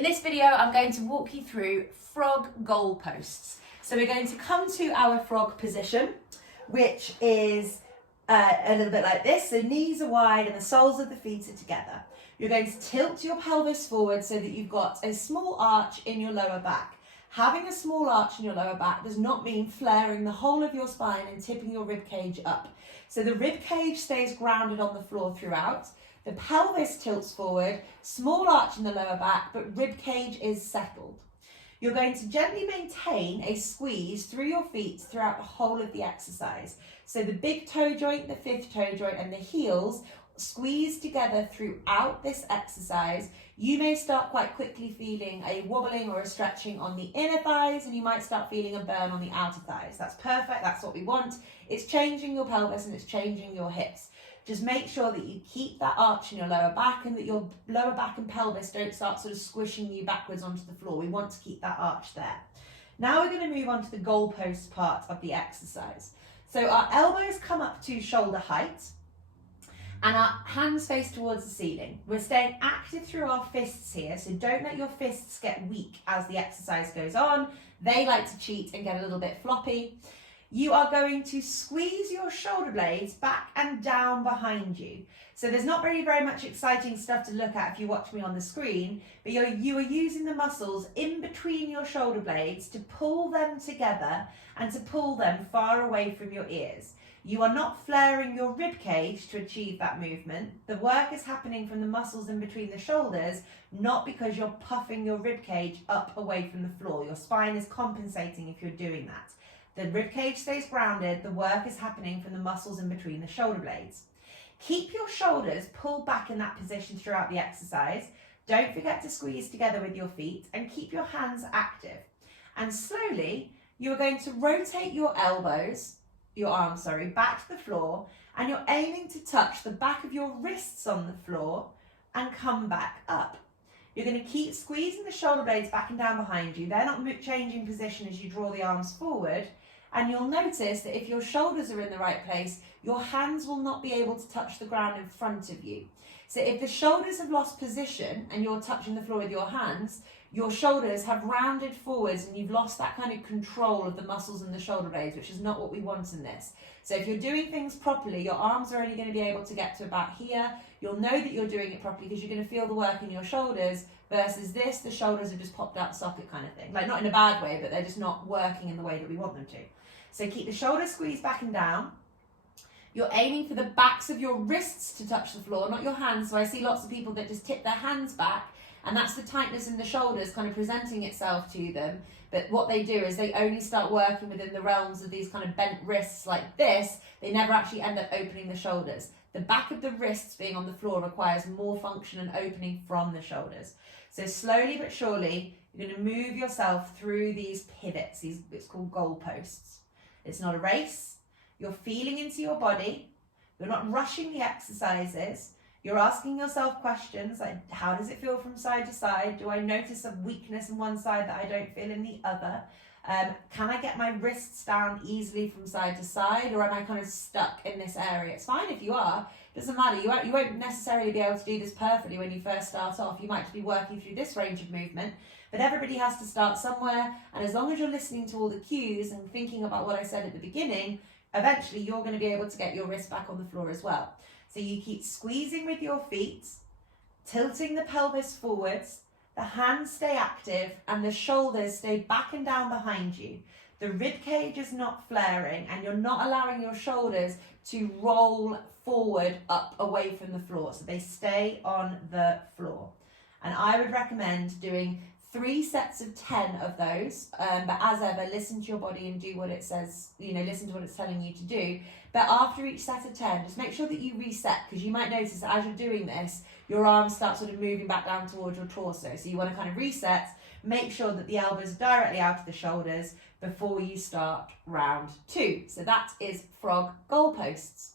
In this video, I'm going to walk you through frog goalposts. So we're going to come to our frog position, which is a little bit like this. So knees are wide and the soles of the feet are together. You're going to tilt your pelvis forward so that you've got a small arch in your lower back. Having a small arch in your lower back does not mean flaring the whole of your spine and tipping your rib cage up. So the rib cage stays grounded on the floor throughout. The pelvis tilts forward, small arch in the lower back, but rib cage is settled. You're going to gently maintain a squeeze through your feet throughout the whole of the exercise. So the big toe joint, the fifth toe joint, and the heels squeeze together throughout this exercise. You may start quite quickly feeling a wobbling or a stretching on the inner thighs, and you might start feeling a burn on the outer thighs. That's perfect, that's what we want. It's changing your pelvis and it's changing your hips. Just make sure that you keep that arch in your lower back and that your lower back and pelvis don't start sort of squishing you backwards onto the floor. We want to keep that arch there. Now we're going to move on to the goalpost part of the exercise. So our elbows come up to shoulder height and our hands face towards the ceiling. We're staying active through our fists here, so don't let your fists get weak as the exercise goes on. They like to cheat and get a little bit floppy. You are going to squeeze your shoulder blades back and down behind you. So there's not really very much exciting stuff to look at if you watch me on the screen, but you are using the muscles in between your shoulder blades to pull them together and to pull them far away from your ears. You are not flaring your rib cage to achieve that movement. The work is happening from the muscles in between the shoulders, not because you're puffing your rib cage up away from the floor. Your spine is compensating if you're doing that. The rib cage stays grounded, the work is happening from the muscles in between the shoulder blades. Keep your shoulders pulled back in that position throughout the exercise. Don't forget to squeeze together with your feet and keep your hands active. And slowly, you're going to rotate your arms, back to the floor, and you're aiming to touch the back of your wrists on the floor and come back up. You're going to keep squeezing the shoulder blades back and down behind you. They're not changing position as you draw the arms forward. And you'll notice that if your shoulders are in the right place, your hands will not be able to touch the ground in front of you. So if the shoulders have lost position and you're touching the floor with your hands, your shoulders have rounded forwards and you've lost that kind of control of the muscles in the shoulder blades, which is not what we want in this. So if you're doing things properly, your arms are only going to be able to get to about here. You'll know that you're doing it properly because you're going to feel the work in your shoulders, versus this, the shoulders have just popped out socket kind of thing. Like, not in a bad way, but they're just not working in the way that we want them to. So keep the shoulders squeezed back and down. You're aiming for the backs of your wrists to touch the floor, not your hands. So I see lots of people that just tip their hands back, and that's the tightness in the shoulders kind of presenting itself to them. But what they do is they only start working within the realms of these kind of bent wrists like this. They never actually end up opening the shoulders. The back of the wrists being on the floor requires more function and opening from the shoulders. So slowly but surely, you're going to move yourself through these pivots. It's called goalposts. It's not a race. You're feeling into your body. You're not rushing the exercises. You're asking yourself questions like, how does it feel from side to side? Do I notice a weakness in one side that I don't feel in the other? Can I get my wrists down easily from side to side, or am I kind of stuck in this area? It's fine if you are. It doesn't matter. You won't necessarily be able to do this perfectly when you first start off. You might just be working through this range of movement, but everybody has to start somewhere. And as long as you're listening to all the cues and thinking about what I said at the beginning, eventually you're going to be able to get your wrist back on the floor as well. So you keep squeezing with your feet, tilting the pelvis forwards, the hands stay active, and the shoulders stay back and down behind you. The rib cage is not flaring, and you're not allowing your shoulders to roll forward up away from the floor. So they stay on the floor. And I would recommend doing 3 sets of 10 of those, but as ever, listen to your body and do what it says, listen to what it's telling you to do. But after each set of 10, just make sure that you reset, because you might notice that as you're doing this, your arms start sort of moving back down towards your torso. So you want to kind of reset, make sure that the elbows are directly out of the shoulders before you start round 2. So that is frog goalposts.